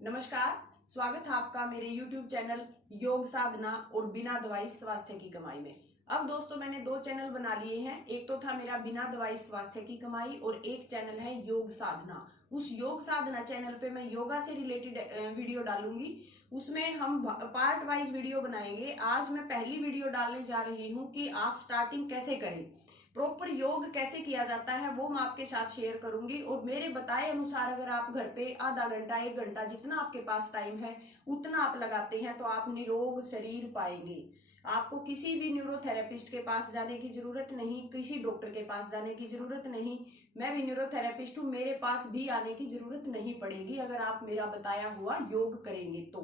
नमस्कार। स्वागत है आपका मेरे YouTube चैनल योग साधना और बिना दवाई स्वास्थ्य की कमाई में। अब दोस्तों मैंने दो चैनल बना लिए हैं। एक तो था मेरा बिना दवाई स्वास्थ्य की कमाई और एक चैनल है योग साधना। उस योग साधना चैनल पे मैं योगा से रिलेटेड वीडियो डालूंगी। उसमें हम पार्ट वाइज वीडियो बनाएंगे। आज मैं पहली वीडियो डालने जा रही हूँ कि आप स्टार्टिंग कैसे करें, प्रॉपर योग कैसे किया जाता है वो मैं आपके साथ शेयर करूंगी। और मेरे बताए अनुसार अगर आप घर पे आधा घंटा 1 घंटा जितना आपके पास टाइम है उतना आप लगाते हैं तो आप निरोग शरीर पाएंगे। आपको किसी भी न्यूरोथेरेपिस्ट के पास जाने की जरूरत नहीं, किसी डॉक्टर के पास जाने की जरूरत नहीं। मैं भी न्यूरोथेरेपिस्ट हूँ, मेरे पास भी आने की जरूरत नहीं पड़ेगी अगर आप मेरा बताया हुआ योग करेंगे तो।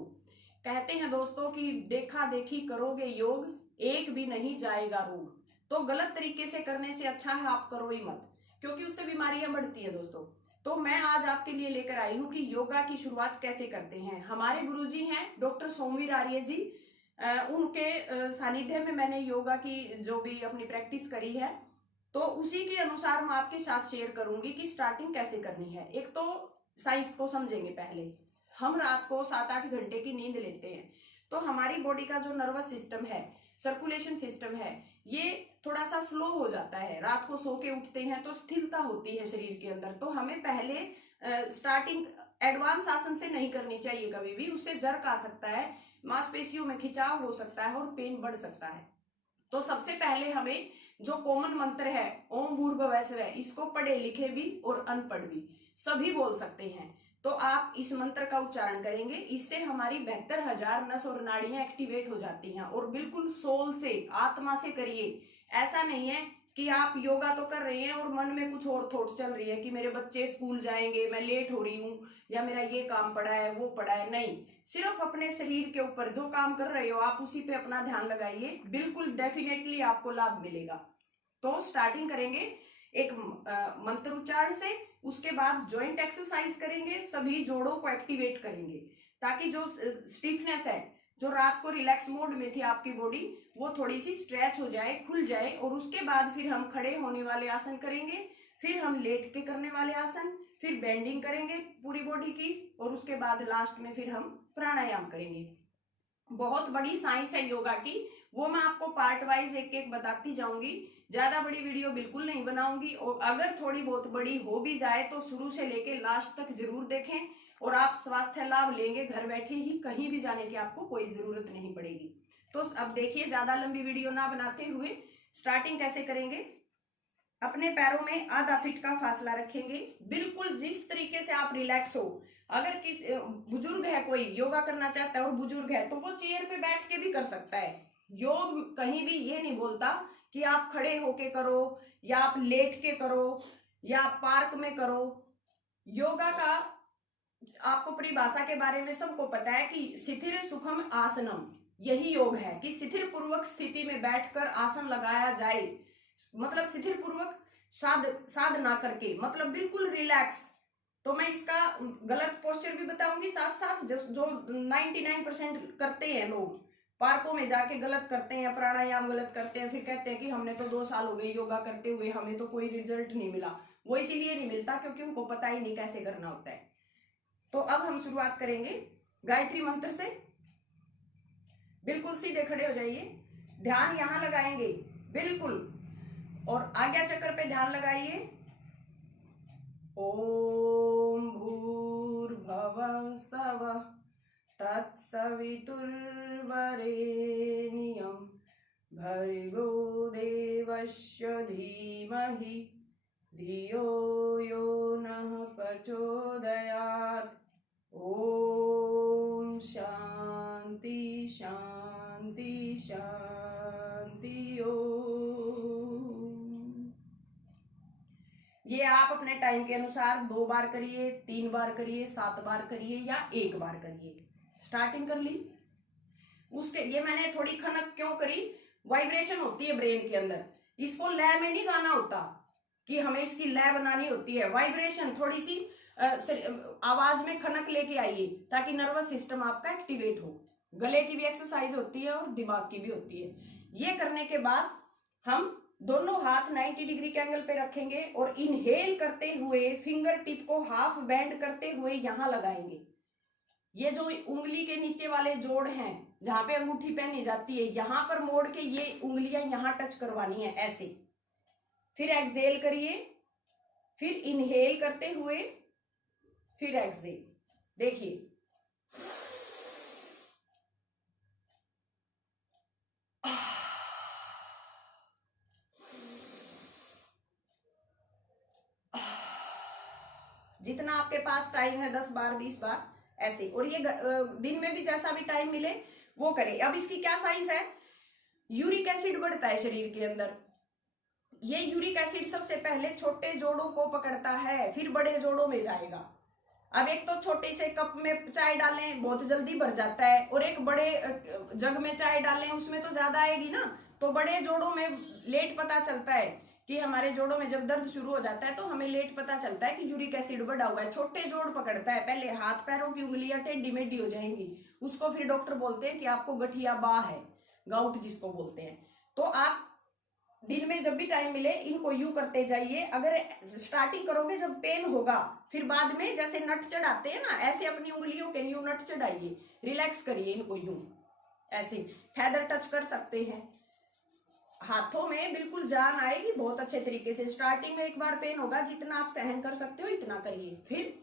कहते हैं दोस्तों कि देखा देखी करोगे योग, एक भी नहीं जाएगा रोग। तो गलत तरीके से करने से अच्छा है आप करो ही मत, क्योंकि उससे बीमारियां बढ़ती है दोस्तों। तो मैं आज आपके लिए लेकर आई हूं कि योगा की शुरुआत कैसे करते हैं। हमारे गुरुजी हैं डॉक्टर सोमवीर आर्य जी। उनके सानिध्य में मैंने योगा की जो भी अपनी प्रैक्टिस करी है, तो उसी के अनुसार मैं आपके साथ शेयर करूंगी कि स्टार्टिंग कैसे करनी है। एक तो साइंस को समझेंगे पहले। हम रात को 7-8 घंटे की नींद लेते हैं, तो हमारी बॉडी का जो नर्वस सिस्टम है, सर्कुलेशन सिस्टम है, ये थोड़ा सा स्लो हो जाता है। रात को सो के उठते हैं तो स्थिरता होती है शरीर के अंदर। तो हमें पहले स्टार्टिंग एडवांस आसन से नहीं करनी चाहिए कभी भी, उससे जर्क आ सकता है, मांसपेशियों में खिंचाव हो सकता है और पेन बढ़ सकता है। तो सबसे पहले हमें जो कॉमन मंत्र है ओम भूर्भुवः स्वः, इसको पढ़े लिखे भी और अनपढ़ भी सभी बोल सकते हैं। तो आप इस मंत्र का उच्चारण करेंगे, इससे हमारी 72,000 नस और नाड़ियां एक्टिवेट हो जाती हैं। और बिल्कुल सोल से, आत्मा से करिए। ऐसा नहीं है कि आप योगा तो कर रहे हैं और मन में कुछ और थॉट चल रही है कि मेरे बच्चे स्कूल जाएंगे, मैं लेट हो रही हूँ, या मेरा ये काम पड़ा है वो पड़ा है। नहीं, सिर्फ अपने शरीर के ऊपर जो काम कर रहे हो आप उसी पे अपना ध्यान लगाइए, बिल्कुल डेफिनेटली आपको लाभ मिलेगा। तो स्टार्टिंग करेंगे एक मंत्र उच्चारण से, उसके बाद जॉइंट एक्सरसाइज करेंगे, सभी जोड़ों को एक्टिवेट करेंगे ताकि जो स्टिफनेस है, जो रात को रिलैक्स मोड में थी आपकी बॉडी, वो थोड़ी सी स्ट्रेच हो जाए, खुल जाए। और उसके बाद फिर हम खड़े होने वाले आसन करेंगे, फिर हम लेट के करने वाले आसन, फिर बेंडिंग करेंगे पूरी बॉडी की, और उसके बाद लास्ट में फिर हम प्राणायाम करेंगे। बहुत बड़ी साइंस है योगा की, वो मैं आपको पार्ट वाइज एक एक बताती जाऊंगी। ज्यादा बड़ी वीडियो बिल्कुल नहीं बनाऊंगी, और अगर थोड़ी बहुत बड़ी हो भी जाए तो शुरू से लेके लास्ट तक जरूर देखें और आप स्वास्थ्य लाभ लेंगे घर बैठे ही, कहीं भी जाने की आपको कोई जरूरत नहीं पड़ेगी। तो अब देखिए, ज्यादा लंबी वीडियो ना बनाते हुए स्टार्टिंग कैसे करेंगे। अपने पैरों में आधा फीट का फासला रखेंगे, बिल्कुल जिस तरीके से आप रिलैक्स हो। अगर किस बुजुर्ग है, कोई योगा करना चाहता है और बुजुर्ग है, तो वो चेयर पे बैठ के भी कर सकता है। योग कहीं भी ये नहीं बोलता कि आप खड़े होके करो या आप लेट के करो या आप पार्क में करो। योगा का आपको परिभाषा के बारे में सबको पता है कि शिथिर सुखम आसनम, यही योग है कि शिथिर पूर्वक स्थिति में बैठकर आसन लगाया जाए। मतलब शिथिर पूर्वक साधना करके, मतलब बिल्कुल रिलैक्स। तो मैं इसका गलत पोस्चर भी बताऊंगी साथ साथ, जो 99% करते हैं लोग, पार्कों में जाके गलत करते हैं, प्राणायाम गलत करते हैं, फिर कहते हैं कि हमने तो 2 साल हो गए योगा करते हुए, हमें तो कोई रिजल्ट नहीं मिला। वो इसीलिए नहीं मिलता क्योंकि उनको पता ही नहीं कैसे करना होता है। तो अब हम शुरुआत करेंगे गायत्री मंत्र से। बिल्कुल सीधे खड़े हो जाइए, ध्यान यहां लगाएंगे बिल्कुल, और आज्ञा चक्र पे ध्यान लगाइए। ओम भूर्भुवः स्वः तत्सवितुर्वरेण्यं भर्गो देवस्य धीमहि धियो यो नः प्रचोदयात्। ओम शांति शांति शांति ओम। ये आप अपने टाइम के अनुसार 2 बार करिए, 3 बार करिए, 7 बार करिए या 1 बार करिए। स्टार्टिंग कर ली। उसके ये मैंने थोड़ी खनक क्यों करी, वाइब्रेशन होती है ब्रेन के अंदर, इसको लय में नहीं गाना होता कि हमें इसकी लय बनानी होती है। वाइब्रेशन थोड़ी सी आवाज में खनक लेके आइए ताकि नर्वस सिस्टम आपका एक्टिवेट हो। गले की भी एक्सरसाइज होती है और दिमाग की भी होती है। ये करने के बाद हम दोनों हाथ 90 डिग्री के एंगल पे रखेंगे और इनहेल करते हुए फिंगर टिप को हाफ बेंड करते हुए यहां लगाएंगे। ये जो उंगली के नीचे वाले जोड़ हैं जहां पे अंगूठी पहनी जाती है, यहां पर मोड़ के ये उंगलियां यहां टच करवानी है ऐसे। फिर एक्सहेल करिए, फिर इनहेल करते हुए फिर एक्सहेल। देखिए जितना आपके पास टाइम है 10 बार 20 बार ऐसे। और ये दिन में भी जैसा भी टाइम मिले वो करें। अब इसकी क्या साइंस है, यूरिक एसिड बढ़ता है शरीर के अंदर। ये यूरिक एसिड सबसे पहले छोटे जोड़ों को पकड़ता है, फिर बड़े जोड़ों में जाएगा। अब एक तो छोटे से कप में चाय डालें बहुत जल्दी भर जाता है, और एक बड़े जग में चाय डालें उसमें तो ज्यादा आएगी ना। तो बड़े जोड़ों में लेट पता चलता है कि हमारे जोड़ों में जब दर्द शुरू हो जाता है तो हमें लेट पता चलता है कि यूरिक एसिड बढ़ा हुआ है। छोटे जोड़ पकड़ता है, पहले हाथ पैरों की उंगलियां टेढ़ी मेढ़ी हो जाएंगी, उसको फिर डॉक्टर बोलते हैं कि आपको गठिया बाह है, गाउट जिसको बोलते हैं। तो आप दिन में जब भी टाइम मिले इनको यूं करते जाइए। अगर स्टार्टिंग करोगे जब पेन होगा, फिर बाद में जैसे नट चढ़ाते हैं ना, ऐसे अपनी उंगलियों के यूं नट चढ़ाइए, रिलैक्स करिए इनको यूं ऐसे। फेदर टच कर सकते हैं, हाथों में बिल्कुल जान आएगी बहुत अच्छे तरीके से। स्टार्टिंग में एक बार पेन होगा, जितना आप सहन कर सकते हो इतना करिए। फिर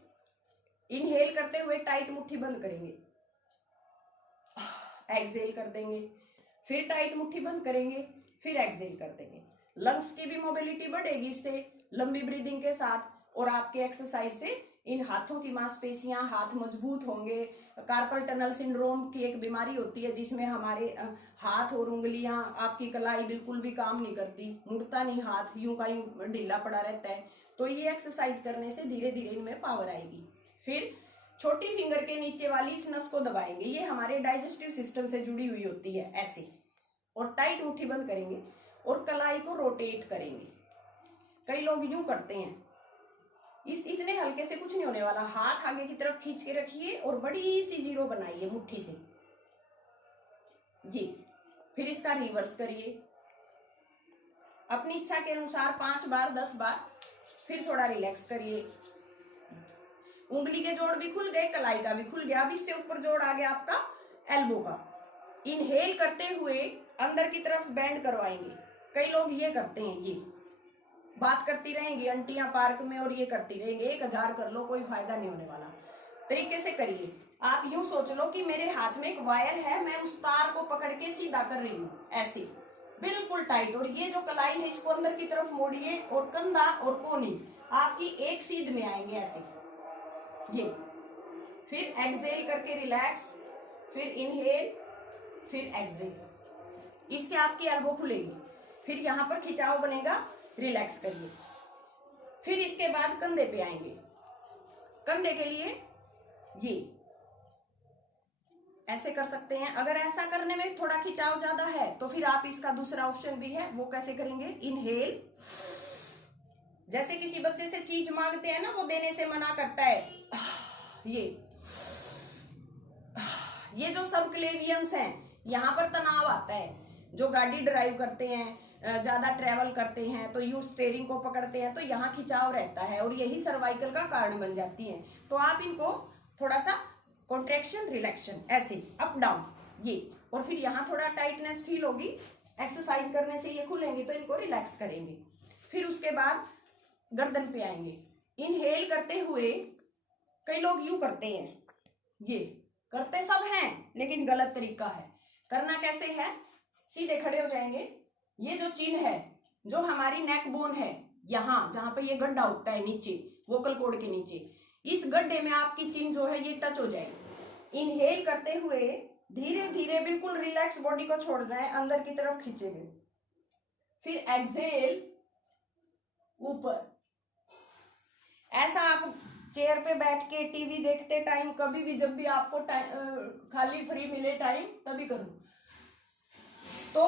इनहेल करते हुए टाइट मुट्ठी बंद करेंगे, एक्सहेल कर देंगे, फिर टाइट मुट्ठी बंद करेंगे, फिर एक्सहेल कर देंगे। लंग्स की भी मोबिलिटी बढ़ेगी इससे, लंबी ब्रीदिंग के साथ। और आपके एक्सरसाइज से इन हाथों की मांसपेशियां, हाथ मजबूत होंगे। कार्पल टनल सिंड्रोम की एक बीमारी होती है जिसमें हमारे हाथ और उंगलियां, आपकी कलाई बिल्कुल भी काम नहीं करती, मुड़ता नहीं हाथ, यूं का यूं ढीला पड़ा रहता है। तो ये एक्सरसाइज करने से धीरे धीरे इनमें पावर आएगी। फिर छोटी फिंगर के नीचे वाली इस नस को दबाएंगे, ये हमारे डाइजेस्टिव सिस्टम से जुड़ी हुई होती है ऐसे। और टाइट मुट्ठी बंद करेंगे और कलाई को रोटेट करेंगे। कई लोग यूं करते हैं, इस इतने हल्के से कुछ नहीं होने वाला। हाथ आगे की तरफ खींच के रखिए और बड़ी सी जीरो बनाइए मुट्ठी से, ये। फिर इसका रिवर्स करिए अपनी इच्छा के अनुसार 5 बार 10 बार। फिर थोड़ा रिलैक्स करिए, उंगली के जोड़ भी खुल गए, कलाई का भी खुल गया। अब इससे ऊपर जोड़ आ गया आपका एल्बो का। इनहेल करते हुए अंदर की तरफ बेंड करवाएंगे। कई लोग ये करते हैं, ये बात करती रहेंगी आंटियां पार्क में और ये करती रहेंगे। 1000 कर लो, कोई फायदा नहीं होने वाला। तरीके से करिए। आप यूं सोच लो कि मेरे हाथ में एक वायर है, मैं उस तार को पकड़ के सीधा कर रही हूँ ऐसे, बिल्कुल टाइट। और ये जो कलाई है इसको अंदर की तरफ मोड़िए, और कंधा और कोनी आपकी एक सीध में आएंगे ऐसे, ये। फिर एक्सहेल करके रिलैक्स, फिर इनहेल, फिर एक्सहेल। इससे आपकी एल्बो खुलेगी। फिर यहां पर खिंचाव बनेगा, रिलैक्स करिए। फिर इसके बाद कंधे पे आएंगे। कंधे के लिए ये ऐसे कर सकते हैं। अगर ऐसा करने में थोड़ा खिंचाव ज्यादा है तो फिर आप इसका दूसरा ऑप्शन भी है, वो कैसे करेंगे। इनहेल, जैसे किसी बच्चे से चीज मांगते हैं ना, वो देने से मना करता है, ये जो सब क्लेवियंस हैं, यहाँ पर तनाव आता है। जो गाड़ी ड्राइव करते हैं, ज्यादा ट्रेवल करते हैं, तो यूं स्टीयरिंग को पकड़ते हैं तो यहाँ खिंचाव रहता है, और यही सर्वाइकल का कारण बन जाती है। तो आप इनको थोड़ा सा कॉन्ट्रैक्शन रिलैक्शन ऐसे अप डाउन, ये। और फिर यहाँ थोड़ा टाइटनेस फील होगी, एक्सरसाइज करने से ये खुलेंगे, तो इनको रिलैक्स करेंगे। फिर उसके बाद गर्दन पे आएंगे। इनहेल करते हुए कई लोग यूं करते हैं, ये करते सब हैं लेकिन गलत तरीका है। करना कैसे है, सीधे खड़े हो जाएंगे। ये जो चिन्ह है, जो हमारी नेक बोन है, यहाँ जहां पे ये गड्ढा होता है नीचे, वोकल कॉर्ड के नीचे, इस गड्ढे में आपकी चिन्ह जो है ये टच हो जाएगी। इनहेल करते हुए धीरे धीरे बिल्कुल रिलैक्स बॉडी को छोड़ना है, अंदर की तरफ खींचेंगे। फिर एक्सहेल ऊपर। ऐसा आप चेयर पे बैठ के टीवी देखते टाइम, कभी भी जब भी आपको खाली फ्री मिले टाइम, तभी करो। तो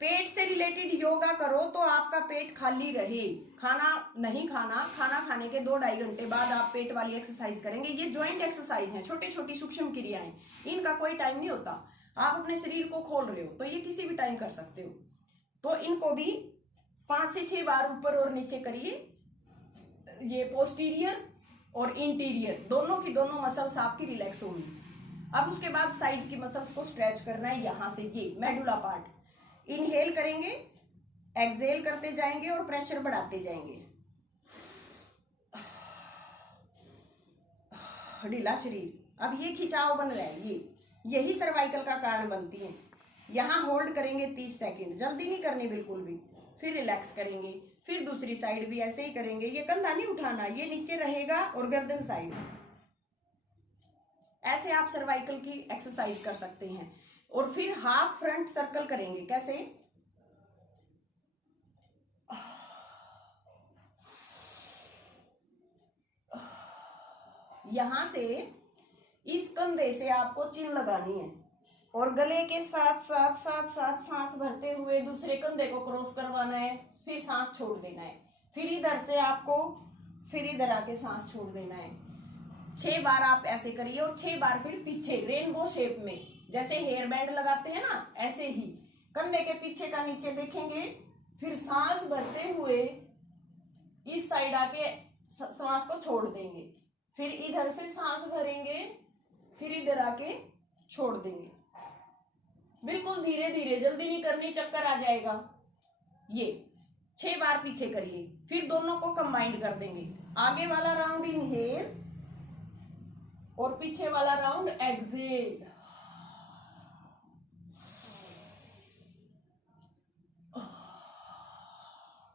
पेट से रिलेटेड योगा करो तो आपका पेट खाली रहे। खाना नहीं खाना, खाना खाने के 2-2.5 घंटे बाद आप पेट वाली एक्सरसाइज करेंगे। ये जॉइंट एक्सरसाइज है, छोटी छोटी सूक्ष्म क्रियाएं, इनका कोई टाइम नहीं होता। आप अपने शरीर को खोल रहे हो तो ये किसी भी टाइम कर सकते हो। तो इनको भी 5 से 6 बार ऊपर और नीचे करिए। ये पोस्टीरियर और इंटीरियर दोनों की दोनों मसल्स आपकी रिलैक्स होंगी। अब उसके बाद साइड की मसल्स को स्ट्रेच करना है, यहां से ये मेडुला पार्ट। इनहेल करेंगे, एक्सहेल करते जाएंगे और प्रेशर बढ़ाते जाएंगे। ढीला शरीर। अब ये खिंचाव बन रहा है, यही सर्वाइकल का कारण बनती है। यहां होल्ड करेंगे 30 सेकंड, जल्दी नहीं करनी बिल्कुल भी। फिर रिलैक्स करेंगे, फिर दूसरी साइड भी ऐसे ही करेंगे। ये कंधा नहीं उठाना, ये नीचे रहेगा और गर्दन साइड। ऐसे आप सर्वाइकल की एक्सरसाइज कर सकते हैं। और फिर हाफ फ्रंट सर्कल करेंगे। कैसे? यहां से इस कंधे से आपको चिन लगानी है और गले के साथ साथ साथ साथ सांस भरते हुए दूसरे कंधे को क्रॉस करवाना है, फिर सांस छोड़ देना है। फिर इधर से आपको फिर इधर आके सांस छोड़ देना है। 6 बार आप ऐसे करिए और 6 बार फिर पीछे रेनबो शेप में, जैसे हेयर बैंड लगाते हैं ना, ऐसे ही कंधे के पीछे का नीचे देखेंगे, फिर सांस भरते हुए इस साइड आके सांस को छोड़ देंगे, फिर इधर से सांस भरेंगे, फिर इधर आके छोड़ देंगे। बिल्कुल धीरे धीरे, जल्दी नहीं करनी, चक्कर आ जाएगा। ये 6 बार पीछे करिए, फिर दोनों को कंबाइंड कर देंगे। आगे वाला राउंड इनहेल और पीछे वाला राउंड एक्सहेल।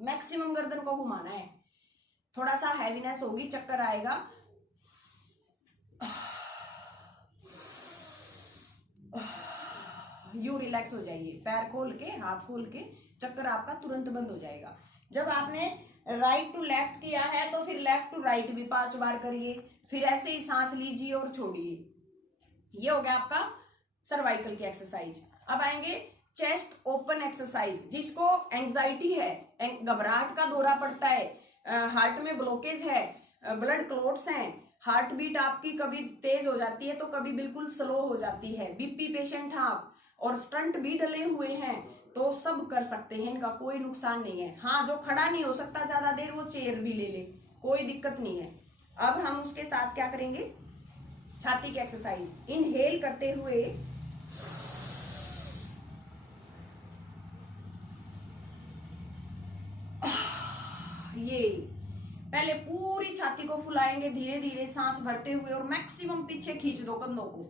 मैक्सिमम गर्दन को घुमाना है। थोड़ा सा हैवीनेस होगी, चक्कर आएगा। यू रिलैक्स हो जाइए, पैर खोल के, हाथ खोल के, चक्कर आपका तुरंत बंद हो जाएगा। जब आपने राइट टू लेफ्ट किया है तो फिर लेफ्ट टू राइट भी 5 बार करिए। फिर ऐसे ही सांस लीजिए और छोड़िए। ये हो गया आपका सर्वाइकल की एक्सरसाइज। अब आएंगे चेस्ट ओपन एक्सरसाइज। जिसको एंजाइटी है, घबराहट का दौरा पड़ता है, हार्ट में ब्लॉकेज है, ब्लड क्लॉट्स हैं, हार्ट बीट आपकी कभी तेज हो जाती है तो कभी बिल्कुल स्लो हो जाती है, बीपी पेशेंट हैं आप और स्टंट भी डले हुए हैं, तो सब कर सकते हैं, इनका कोई नुकसान नहीं है। हाँ, जो खड़ा नहीं हो सकता ज्यादा देर, वो चेयर भी ले ले, कोई दिक्कत नहीं है। अब हम उसके साथ क्या करेंगे? छाती की एक्सरसाइज। इनहेल करते हुए ये पहले पूरी छाती को फुलाएंगे धीरे धीरे सांस भरते हुए और मैक्सिमम पीछे खींच दो कंधों को,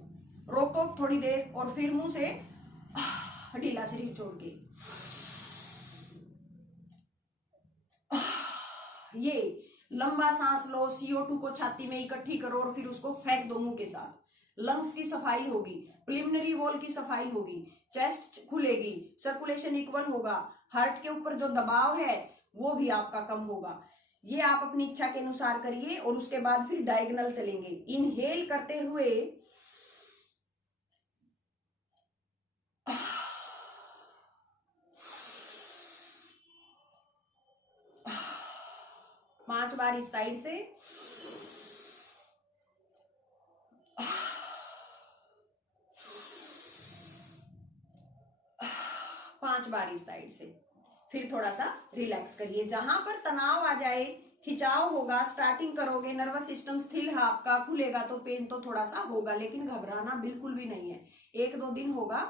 रोको थोड़ी देर और फिर मुंह से ढीला शरीर छोड़ के ये लंबा सांस लो, CO2 को छाती में इकट्ठी करो और फिर उसको फेंक दो मुंह के साथ। लंग्स की सफाई होगी, प्रिलिमिनरी वॉल की सफाई होगी, चेस्ट खुलेगी, सर्कुलेशन इक्वल होगा, हार्ट के ऊपर जो दबाव है वो भी आपका कम होगा। ये आप अपनी इच्छा के अनुसार करिए और उसके बाद फिर डायगोनल चलेंगे। इनहेल करते हुए 5 बार इस साइड से, 5 बार इस साइड से। फिर थोड़ा सा रिलैक्स करिए। जहां पर तनाव आ जाए, खिंचाव होगा, स्टार्टिंग करोगे, नर्वस सिस्टम स्थिर है आपका, खुलेगा तो पेन तो थोड़ा सा होगा, लेकिन घबराना बिल्कुल भी नहीं है। 1-2 दिन होगा,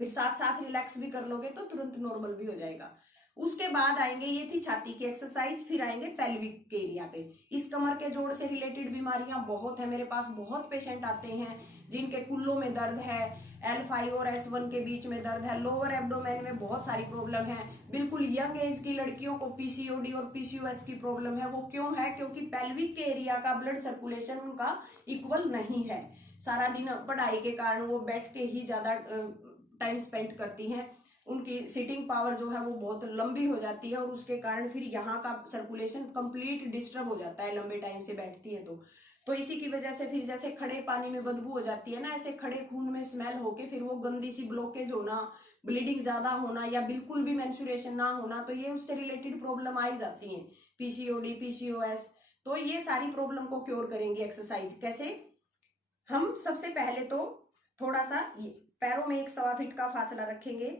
फिर साथ साथ रिलैक्स भी कर लोगे तो तुरंत नॉर्मल भी हो जाएगा। उसके बाद आएंगे, ये थी छाती की एक्सरसाइज। फिर आएंगे पेल्विक के एरिया पे। इस कमर के जोड़ से रिलेटेड बीमारियां बहुत है, मेरे पास बहुत पेशेंट आते हैं जिनके कुल्लों में दर्द है, L5 और S1 के बीच में दर्द है, लोअर एब्डोमेन में बहुत सारी प्रॉब्लम है। बिल्कुल यंग एज की लड़कियों को PCOD और PCOS की प्रॉब्लम है। वो क्यों है? क्योंकि पेल्विक के एरिया का ब्लड सर्कुलेशन उनका इक्वल नहीं है। सारा दिन पढ़ाई के कारण वो बैठ के ही ज्यादा टाइम स्पेंड करती हैं, उनकी सिटिंग पावर जो है वो बहुत लंबी हो जाती है और उसके कारण फिर यहाँ का सर्कुलेशन कंप्लीट डिस्टर्ब हो जाता है लंबे टाइम से बैठती है तो इसी की वजह से फिर जैसे खड़े पानी में बदबू हो जाती है ना, ऐसे खड़े खून में स्मेल होके फिर वो गंदी सी ब्लॉकेज होना, ब्लीडिंग ज्यादा होना या बिल्कुल भी मेंस्ट्रुएशन ना होना, तो ये उससे रिलेटेड प्रॉब्लम आ ही जाती है, PCOD PCOS। तो ये सारी प्रॉब्लम को क्योर करेंगे एक्सरसाइज कैसे? हम सबसे पहले तो थोड़ा सा पैरों में 1 फीट का फासला रखेंगे।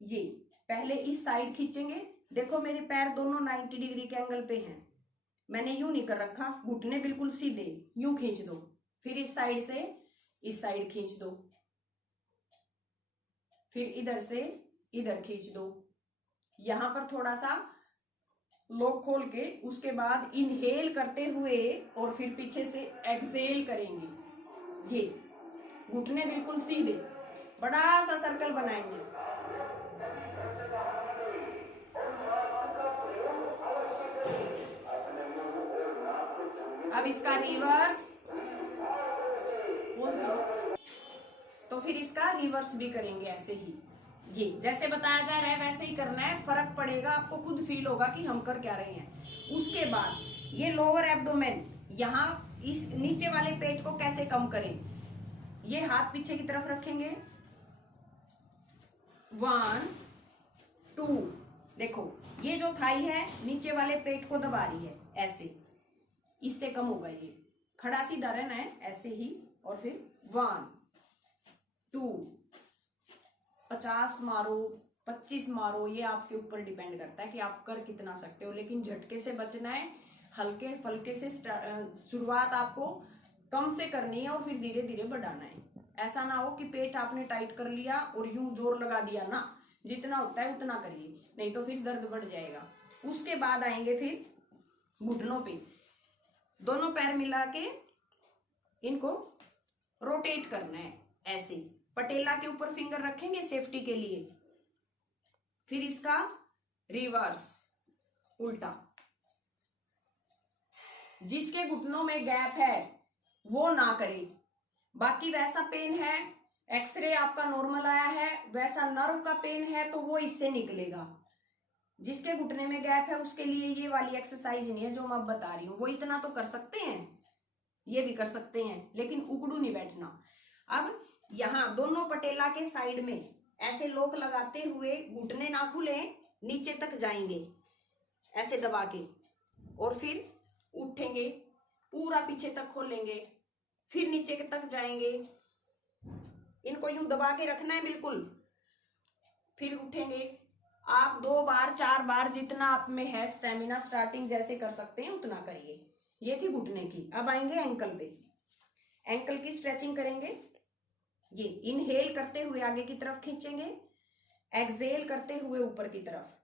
ये पहले इस साइड खींचेंगे। देखो मेरे पैर दोनों 90 डिग्री के एंगल पे हैं, मैंने यूं नहीं कर रखा, घुटने बिल्कुल सीधे, यूं खींच दो। फिर इस साइड से इस साइड खींच दो, फिर इधर से इधर खींच दो, यहां पर थोड़ा सा लॉक खोल के उसके बाद इनहेल करते हुए और फिर पीछे से एक्सहेल करेंगे। ये घुटने बिल्कुल सीधे, बड़ा सा सर्कल बनाएंगे। अब इसका रिवर्स पोज करो, तो फिर इसका रिवर्स भी करेंगे ऐसे ही। ये जैसे बताया जा रहा है वैसे ही करना है, फर्क पड़ेगा, आपको खुद फील होगा कि हम कर क्या रहे हैं। उसके बाद ये लोअर एब्डोमेन, यहाँ इस नीचे वाले पेट को कैसे कम करें, ये हाथ पीछे की तरफ रखेंगे, 1 2, देखो ये जो थाई है नीचे वाले पेट को दबा रही है ऐसे, इससे कम होगा। ये खड़ा सीधा रहना है ऐसे ही, और फिर 1 2, 50 मारो 25 मारो, ये आपके ऊपर डिपेंड करता है कि आप कर कितना सकते हो, लेकिन झटके से बचना है। हल्के फल्के से शुरुआत आपको कम से करनी है और फिर धीरे धीरे बढ़ाना है। ऐसा ना हो कि पेट आपने टाइट कर लिया और यूं जोर लगा दिया ना, जितना होता है उतना करिए, नहीं तो फिर दर्द बढ़ जाएगा। उसके बाद आएंगे फिर घुटनों पे, दोनों पैर मिला के इनको रोटेट करना है ऐसे, पटेला के ऊपर फिंगर रखेंगे सेफ्टी के लिए, फिर इसका रिवर्स उल्टा। जिसके घुटनों में गैप है वो ना करे, बाकी वैसा पेन है, एक्सरे आपका नॉर्मल आया है, वैसा नर्व का पेन है तो वो इससे निकलेगा। जिसके घुटने में गैप है उसके लिए ये वाली एक्सरसाइज नहीं है जो मैं अब बता रही हूँ, वो इतना तो कर सकते हैं, ये भी कर सकते हैं, लेकिन उकड़ू नहीं बैठना। अब यहाँ दोनों पटेला के साइड में ऐसे लोक लगाते हुए घुटने ना खुले, नीचे तक जाएंगे ऐसे दबा के, और फिर उठेंगे, पूरा पीछे तक खोलेंगे, फिर नीचे तक जाएंगे, इनको यूं दबा के रखना है बिल्कुल, फिर उठेंगे। आप 2 बार 4 बार जितना आप में है स्टेमिना, स्टार्टिंग जैसे कर सकते हैं उतना करिए। ये थी घुटने की। अब आएंगे एंकल पे, एंकल की स्ट्रेचिंग करेंगे। ये इनहेल करते हुए आगे की तरफ खींचेंगे, एक्सहेल करते हुए ऊपर की तरफ,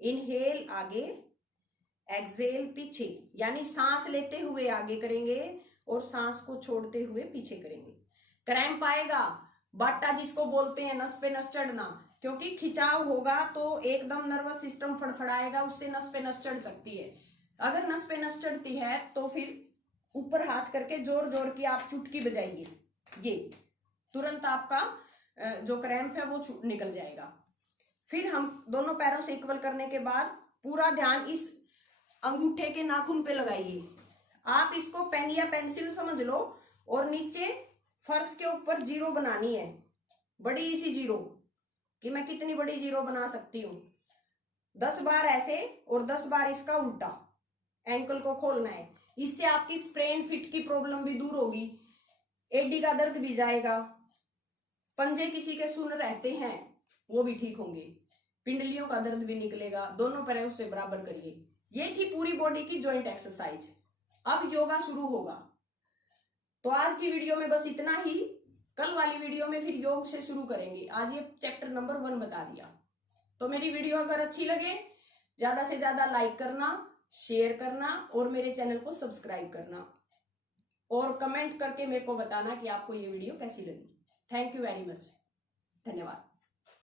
इनहेल आगे, एक्सहेल पीछे, यानी सांस लेते हुए आगे करेंगे और सांस को छोड़ते हुए पीछे करेंगे। क्रैम्प आएगा, बाटा जिसको बोलते हैं, नस पे नस चढ़ना, क्योंकि खिंचाव होगा तो एकदम नर्वस सिस्टम फड़फड़ाएगा, उससे नस पे नस चढ़ सकती है। अगर नस पे नस चढ़ती है तो फिर ऊपर हाथ करके जोर जोर की आप चुटकी बजाइए, ये तुरंत आपका जो क्रैम्प है वो निकल जाएगा। फिर हम दोनों पैरों से इक्वल करने के बाद पूरा ध्यान इस अंगूठे के नाखून पे लगाइए। आप इसको पेन या पेंसिल समझ लो, और नीचे फर्श के ऊपर जीरो बनानी है, बड़ी सी जीरो, कि मैं कितनी बड़ी जीरो बना सकती हूँ। 10 बार ऐसे और 10 बार इसका उल्टा, एंकल को खोलना है। इससे आपकी स्प्रेन फिट की प्रॉब्लम भी दूर होगी, एडी का दर्द भी जाएगा, पंजे किसी के सुन रहते हैं वो भी ठीक होंगे, पिंडलियों का दर्द भी निकलेगा। दोनों पैरों से बराबर करिए। ये थी पूरी बॉडी की जॉइंट एक्सरसाइज। अब योगा शुरू होगा। तो आज की वीडियो में बस इतना ही, कल वाली वीडियो में फिर योग से शुरू करेंगे। आज ये चैप्टर नंबर 1 बता दिया। तो मेरी वीडियो अगर अच्छी लगे ज्यादा से ज्यादा लाइक करना, शेयर करना और मेरे चैनल को सब्सक्राइब करना, और कमेंट करके मेरे को बताना कि आपको ये वीडियो कैसी लगी। थैंक यू वेरी मच, धन्यवाद।